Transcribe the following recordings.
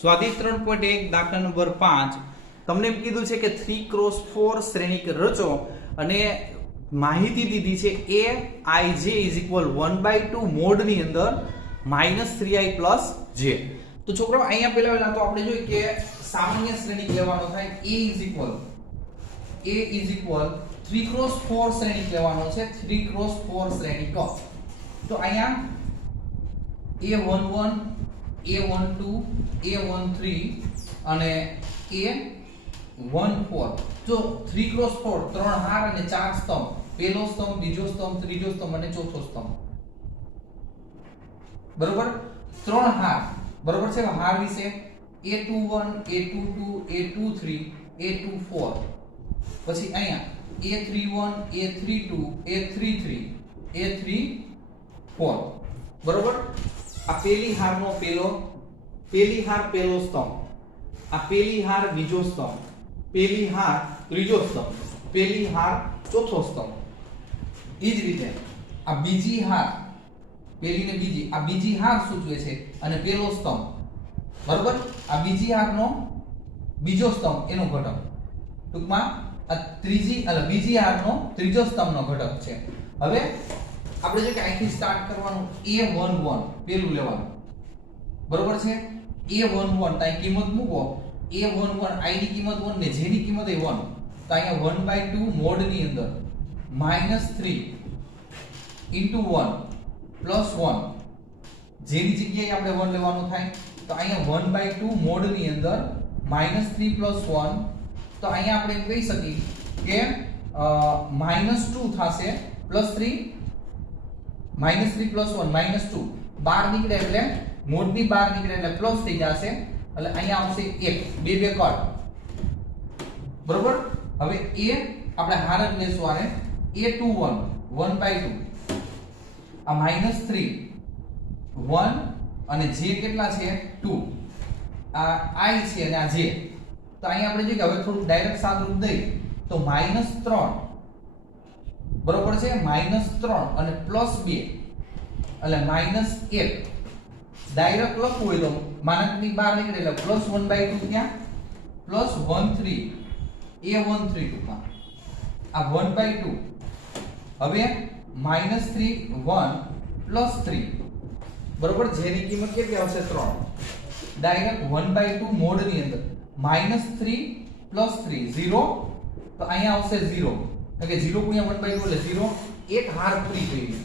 સ્વાધ્યાય 3.1 દાખલા નંબર 5 તમને એમ કીધું છે કે 3x4 શ્રેણિક રચો અને માહિતી દીધી છે aij = 1/2 મોડ ની અંદર -3i + j. તો છોકરાઓ અહીંયા પહેલા તો આપણે જોઈએ કે સામાન્ય શ્રેણિક લેવાનો થાય a = 3x4 શ્રેણિક લેવાનો છે 3x4 શ્રેણિક. તો અહીંયા a11 a12 a13 અને a14 જો 3x4 ત્રણ હાર અને ચાર સ્તંભ, પહેલો સ્તંભ, બીજો સ્તંભ, ત્રીજો સ્તંભ અને ચોથો સ્તંભ. બરોબર, ત્રણ હાર. બરોબર છે. હાર વિશે a21 a22 a23 a24 પછી અહીંયા a31 a32 a33 a34. બરોબર. આ પેલી હારનો પેલી હાર પહેલો સ્તંભ, આ પેલી હાર બીજો સ્તંભ, પેલી હાર ત્રીજો સ્તંભ, પેલી હાર ચોથો સ્તંભ. એ જ રીતે આ બીજી હાર, પેલી ને બીજી, આ બીજી હાર સૂચવે છે અને પેલો સ્તંભ. બરોબર. આ બીજી હારનો બીજો સ્તંભ એનો ઘટક, ટૂંકમાં આ બીજી હારનો ત્રીજો સ્તંભનો ઘટક છે. હવે આપણે જો કે અહીંથી સ્ટાર્ટ કરવાનું a11 પેલું લેવાનું. બરોબર છે. a11 તાઈ કિંમત મૂકો. a11 i ની કિંમત 1 ને j ની કિંમત એ 1. તો અહીંયા 1/2 મોડ ની અંદર -3 * 1 + 1 j ની જગ્યાએ આપણે 1 લેવાનું થાય. તો અહીંયા 1/2 મોડ ની અંદર -3 + 1. તો અહીંયા આપણે એમ કહી શકીએ કે -2 થશે +3 -3 + 1 -2 બહાર નીકળે એટલે મોડની બહાર નીકળે એટલે પ્લસ થઈ જશે. એટલે અહીંયા આવશે 1 2 2 કટ. બરોબર. હવે a આપણે હાર જ લેશું આને a21 1/2 આ -3 1 અને j કેટલા છે 2 આ i છે અને આ j. તો અહીંયા આપણે જોઈએ કે હવે થોડું ડાયરેક્ટ સાદુરૂપ દઈ તો -3 બરોબર છે -3 અને +2 એટલે -1. ડાયરેક્ટ લખવું હોય તો માનકની બહાર નીકળે એટલે +1/2 ત્યાં +13 a13 ટૂંકમાં આ 1/2. હવે -3 1 +3 બરોબર. જેની કિંમત કેટલી આવશે 3. ડાયરેક્ટ 1/2 મોડ ની અંદર -3 +3 0. તો અહીંયા આવશે 0 એટલે કે 0 * 1/2 એટલે 0. એક હાર પૂરી થઈ ગઈ.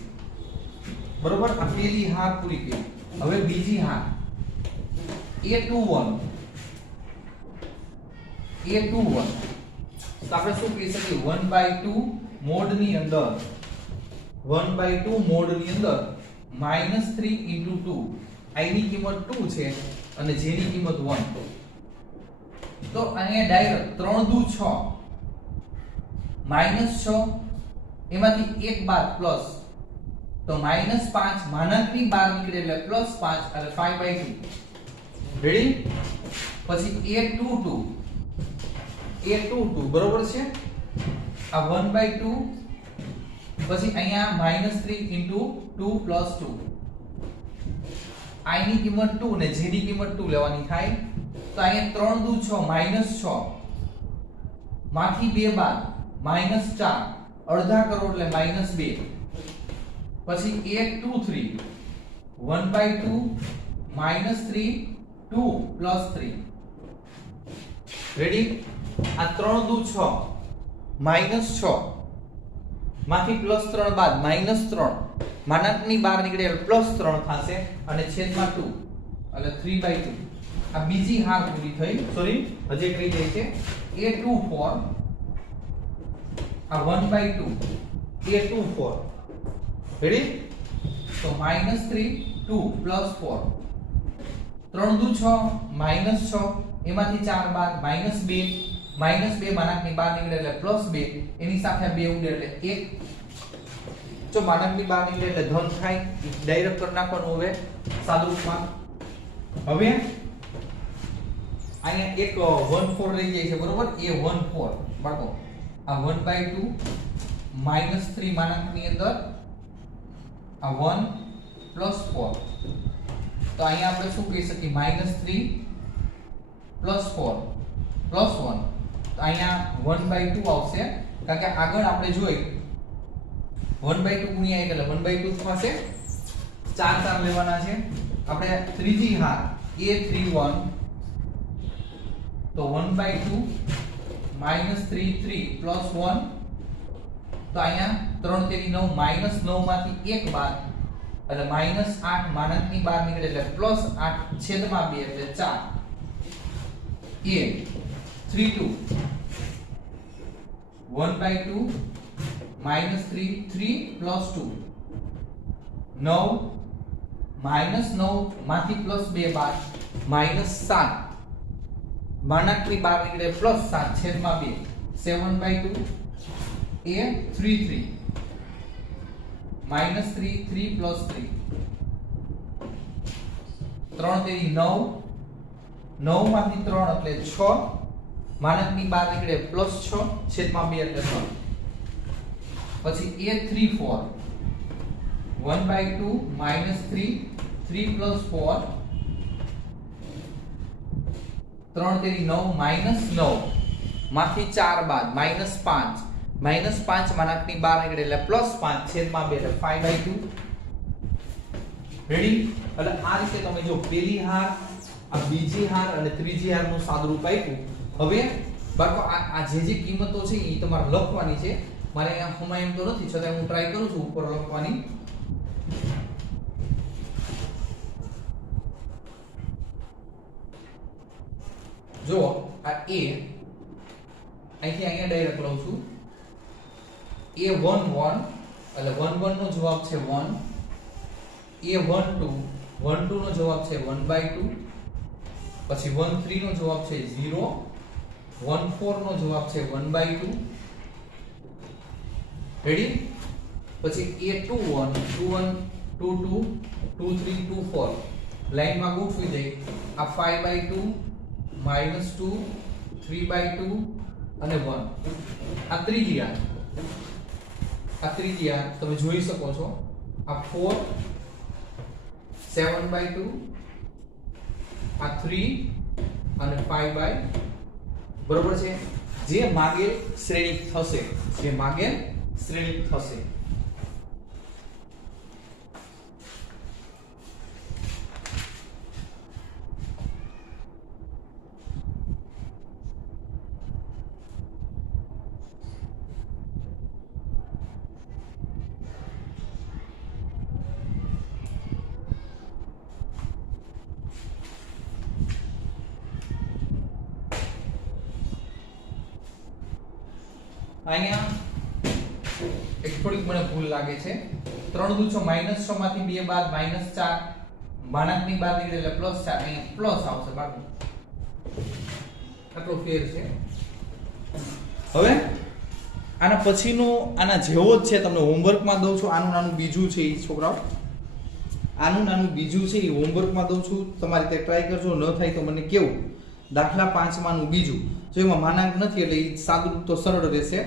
બરોબર. આ પેલી હાર પૂરી થઈ. હવે બીજી હાર a21 તો આપણે શું કહી શકીએ 1/2 મોડ ની અંદર 1/2 મોડ ની અંદર -3 * 2 i ની કિંમત 2 છે અને j ની કિંમત 1. તો અહીંયા ડાયરેક્ટ 3 દુ 6 -6 એમાંથી એક બાદ પ્લસ તો -5 માનાંકની બહાર નીકળે એટલે +5 એટલે 5/2. રેડી. પછી a22 બરોબર છે આ 1/2 પછી અહીંયા -3 * 2 + 2 i ની કિંમત 2 ને j ની કિંમત 2 લેવાની થાય. તો અહીંયા 3 દુ 6 -6 માંથી 2 બાદ -4 અડધા કરો એટલે -2. પછી a23 1/2 -3 2 + 3. રેડી. આ 3 દુ 6 -6 માંથી +3 બાદ -3 માનાંકની બહાર નીકળે એટલે +3 થશે અને છેદમાં 2 એટલે 3/2. આ બીજી હાર પૂરી થઈ. સોરી હજી એક રહી જાય છે a24 આ 1/2 a24. રેડી. તો -3 2 + 4 3 દુ 6 -6 એમાંથી 4 બાદ -2 માનાંકની બહાર નીકળે એટલે +2 એની સાથે 2 ઉડે એટલે 1. જો માનાંકની બહાર નીકળે એટલે ધન થાય. ડાયરેક્ટ કરી નાખવાનું હવે સાદુરૂપમાં. હવે અહીંયા એક 14 રહી જાય છે. બરોબર. a14 બાળકો આ 1/2 -3 માનાંકની અંદર આ 1 + 4 તો અહીંયા આપણે શું કહી શકીએ -3 પ્લસ 4 પ્લસ 1 તો અહીંયા 1/2 આવશે કારણ કે આગળ આપણે જોઈ 1/2 ગુણ્યા 1 એટલે 1/2 થશે 4 લેવાના છે આપણે ત્રીજી હાર a31 તો 1/2 -3 3 પ્લસ 1 તો અહીંયા 3 તેરી 9 -9 માંથી 1 બાદ એટલે -8 માનકની બહાર નીકળે એટલે +8 છેદમાં 2 એટલે 4 a 32 1/2 -3 3 + 2 9 -9 માંથી +2 બાદ -7 માનકની બહાર નીકળે +7 છેદમાં 2 7/2 a 33 -3 3 + 3 3 તેરી 9 9 માંથી 3 એટલે 6 માનકની બહાર નીકળે +6 છેદમાં 2 એટલે 3 પછી a34 1/2 -3 3 + 4 3 તેરી 9 -9 માંથી 4 બાદ -5 -5 માનકની બહાર નીકળે એટલે +5 છેદમાં 2 એટલે 5/2 રેડી એટલે આ રીતે તમે જો પેલી હાર આ બીજી હાર અને ત્રીજી હાર નું સાદુરૂપ આપ્યું હવે બાળકો આ જે કિંમતો છે એ તમારે લખવાની છે મારે અહીંયા હમણાં એમ તો નથી છતાં હું ટ્રાય કરું છું ઉપર લખવાની જો આ a અહીંથી અહીંયા ડાયરેક્ટ લઉં છું a11 એટલે 11 નો જવાબ છે 1 a12 12 નો જવાબ છે 1/2 પછી 13 નો જવાબ છે 0 14 નો જવાબ છે 1/2 રેડી પછી a21 21 22 23 24 લાઈન માં ગોઠવી દઈ આ 5/2 -2 3/2 અને 1 આ ત્રીજી આ તમે જોઈ શકો છો આ 4 7/2 આ 3 અને 5/, બરોબર છે જે માગેલ શ્રેણિક થશે અહીંયા એક થોડીક મને ભૂલ લાગે છે 3 દુ 6 -6 માંથી 2 બાદ -4 માનકની બહાર નીકળે એટલે +4 અહીંયા પ્લસ આવશે બાકી આટલો ફેર છે હવે આના પછીનો આના જેવો જ છે તમને હોમવર્કમાં દઉં છું આનું નાનું બીજું છે ઈ છોકરાઓ આનું નાનું બીજું છે ઈ હોમવર્કમાં દઉં છું તમારે તે ટ્રાય કરજો ન થાય તો મને કેવું દાખલા 5 માંનું બીજું જો એમાં માનાંક નથી એટલે ઈ સાદુરૂપ તો સરળ રહેશે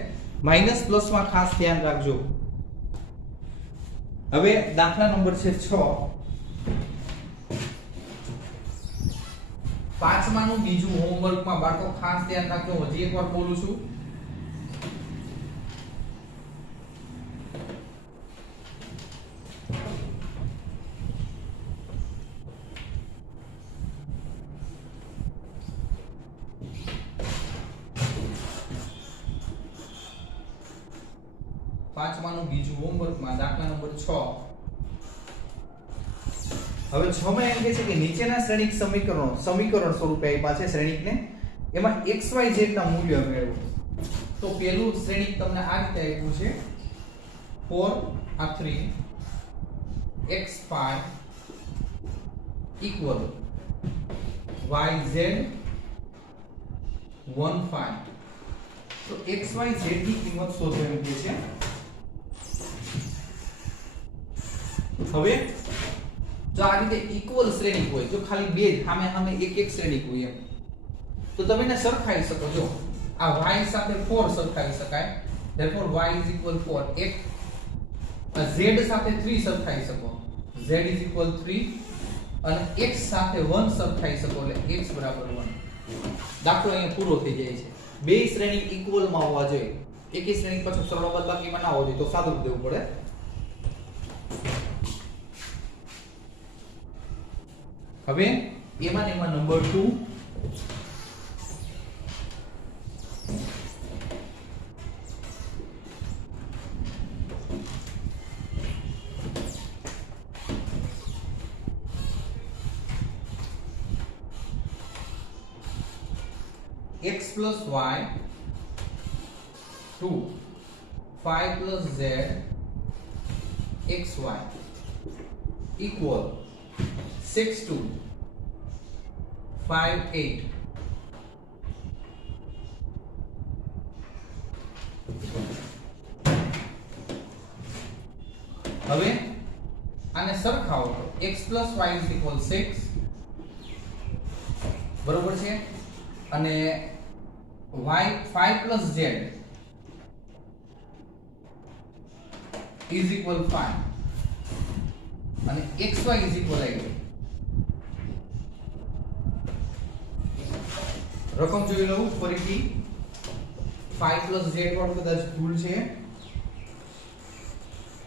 માઈનસ પ્લસ માં ખાસ ધ્યાન રાખજો હવે દાખલા નંબર છે 6 પાંચમાનું બીજું હોમવર્કમાં બાળકો ખાસ ધ્યાન રાખજો હજી એકવાર બોલું છું પાંચમાનું બીજું હોમવર્કમાં દાખલા નંબર 6 હવે 6 માં એમ કહે છે કે નીચેના શ્રેણિક સમીકરણ સ્વરૂપે આપ્યા છે શ્રેણિકને એમાં xyz ના મૂલ્ય મેળવો તો પહેલું શ્રેણિક તમને આ રીતે આપ્યું છે 4 આ 3 x5 equal yz 15 તો xyz ની કિંમત શોધો એમ કહે છે હવે જો આ રીતે ઇક્વલ શ્રેણિક હોય જો ખાલી બે સામે સામે એક એક શ્રેણિક હોય એમ તો તમે એને સરખાવી શકો છો આ y સાથે 4 સરખાવી શકાય therefore y is equal 4 એક z સાથે 3 સરખાવી શકો z is equal 3 અને x સાથે 1 સરખાવી શકો એટલે x બરાબર 1 દાખલો અહીંયા પૂરો થઈ જાય છે. બે શ્રેણી ઇક્વલ માં હોવા જોઈએ. એકી શ્રેણી પછી સરળ બાદબાકીમાં ના હોવો જોઈએ તો સાદું દેવું પડે. હવે એમાં number 2 x plus y 2 5 plus z xy equal 6 2 5 8. હવે આને સરખાવો તો x plus y is equal 6 બરોબર છે અને y 5 plus z is equal 5 અને xy is equal 8. રકમ જોઈ લઉં ફરીથી 5 plus z વાળું કદાચ ભૂલ છે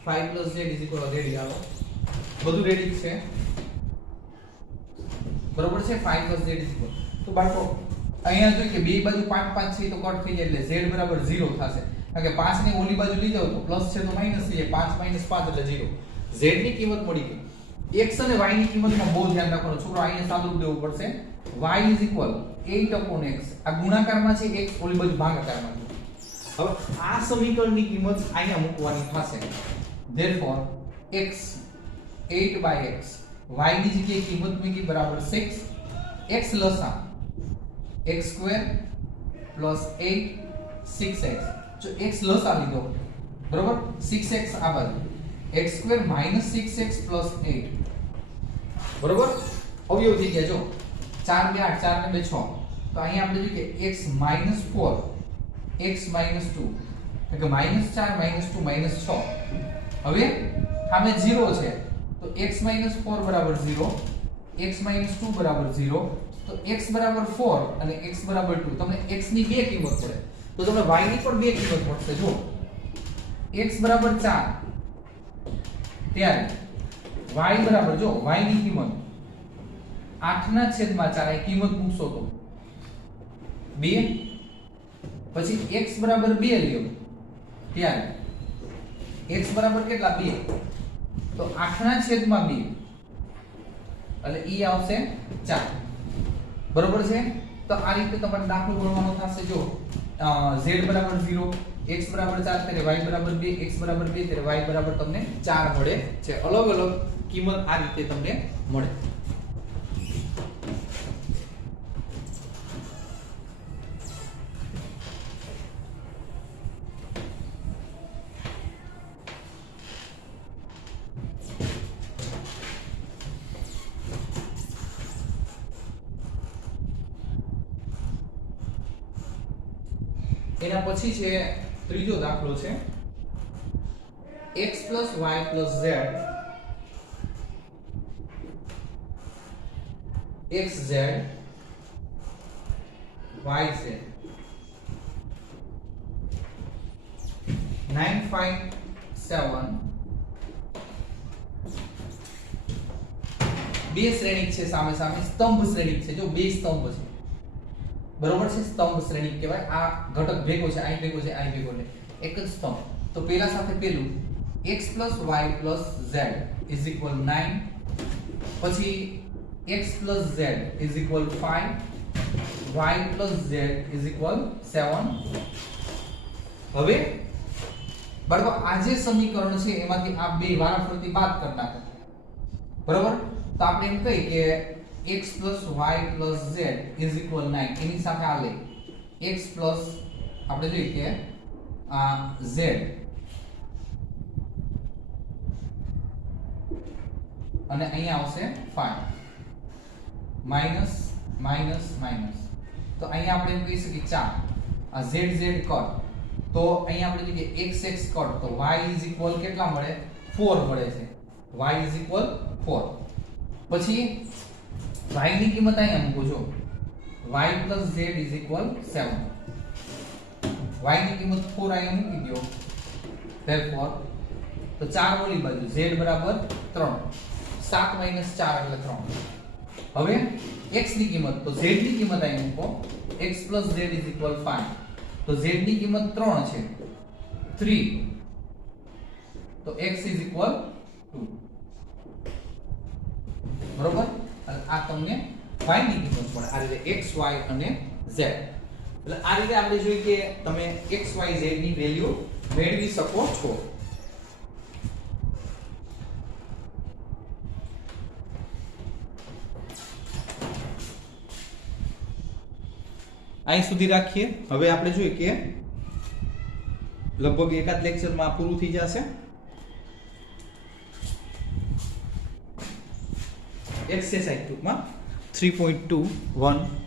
5 plus z is equal ready આવો બધું રેડી છે બરોબર છે 5 plus z is equal તો બાળકો અહીંયા જોઈએ કે બે બાજુ 5 5 છે તો કટ થઈ જાય એટલે z બરાબર 0 થશે કારણ કે 5 ની ઓલી બાજુ લઈ જાવ તો પ્લસ છે તો માઈનસ થઈ જાય 5 - 5 એટલે 0 z ની કિંમત મળી ગઈ x અને y ની કિંમતમાં બહુ ધ્યાન રાખવાનું છોકરો અહીંયા સાદું દેવું પડશે y is equal 8/x આ ગુણાકારમાં છે x ઓલી બાજુ ભાગાકારમાં છે હવે આ સમીકરણની કિંમત અહીંયા મૂકવાની થશે therefore x 8/x y ની જગ્યાએ કિંમત મૂકી બરાબર 6 x લસા x² + 8 6x જો x લસા લીધો બરાબર 6x આ બાજુ x² - 6x + 8 બરાબર અવયવ થઈ ગયા જો 4 2 8 4 ને 2 6 તો અહીંયા આપણે જોઈએ કે x - 4 x - 2 એટલે કે -4 -2 -6 હવે સામે 0 છે તો x - 4 બરાબર 0 x - 2 બરાબર 0 તો x બરાબર 4 અને x બરાબર 2 તમને x ની બે કિંમત મળે તો તમને y ની પણ બે કિંમત મળશે જો x બરાબર 4 ત્યારે y બરાબર જો y ની કિંમત 8/4 આ કિંમત મૂકશો તો 2 પછી x બરાબર 2 લ્યો ત્યારે x બરાબર કેટલા 2 તો 8/2 એટલે ઈ આવશે 4 બરોબર છે તો આ રીતે તમારે દાખલો ગણવાનો થશે જો z બરાબર 0 x બરાબર 4 ત્યારે y બરાબર 2 x બરાબર 2 ત્યારે y બરાબર તમને 4 મળે છે અલગ અલગ કિંમત આ રીતે તમને મળે એના પછી છે ત્રીજો દાખલો છે x + y + z xz yz 9 5 7 બે શ્રેણિક છે સામે સામે સ્તંભ શ્રેણિક છે જો બે સ્તંભ છે બરોબર છે સ્તંભ શ્રેણિક કહેવાય આ ઘટક ભેગો છે આ ભેગો છે આ ભેગો ને એક જ સ્તંભ તો પેલા સાથે પેલું x + y + z = 9 પછી x + z = 5 y + z = 7 હવે બરાબર આ જે સમીકરણ છે એમાંથી આ બે વારાફરતી બાદ કરી નાખો બરાબર તો આપણે એમ કહી કે x + y + z = 9 એની સાથે આ લે x પ્લસ આપણે જોઈએ કે આ z અને અહીંયા આવશે 5 માઈનસ માઈનસ માઈનસ તો અહીંયા આપણે એમ કહી શકીએ 4 આ z z કટ તો અહીંયા આપણે જોઈએ કે x x કટ તો y = કેટલા મળે 4 મળે છે y = 4 પછી y ની કિંમત અહીંયા મૂકો છો y plus z is equal 7. y ની કિંમત 4 અહીંયા મૂકી દો, therefore તો 4 ઓલી બાજુ z બરાબર 3, 7 minus 4 એટલે 3. હવે x ની કિંમત, તો z ની કિંમત અહીં મૂકો, x plus z is equal 5. તો z ની કિંમત 3 છે, 3, તો x is equal 2. બરોબર? અને આ તમને y ની કિંમત મળે આ રીતે x y અને z. એટલે આ રીતે આપણે જોઈએ કે તમે x y z ની વેલ્યુ મેળવી શકો છો. અહીં સુધી રાખીએ. હવે આપણે જોઈએ કે લગભગ એકાદ લેક્ચરમાં પૂરું થઈ જશે. એક્સરસાઇઝ ટૂંકમાં 3.21